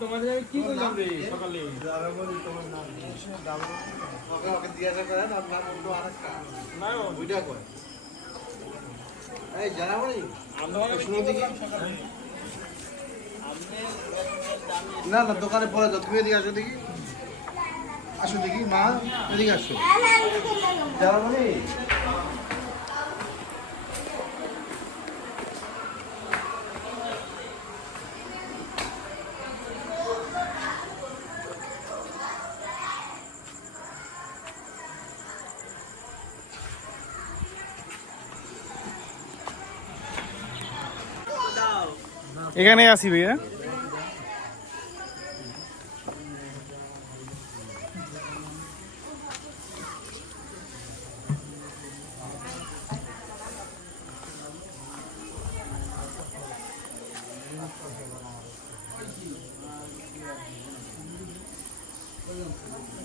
তোমাদের আমি কি বললাম রে সকালে? ওকে ওকে জিজ্ঞাসা করেন আপনার অন্য আরেকটা। না ওইটা কয়? এই জানাবনি আমরা শুনো দেখি। না না দোকানে পরে যাও। তুমি এদিকে আসো দেখি। আসো দেখি মা এদিকে আসো। জানাবনি এখানে আসি ভাইয়া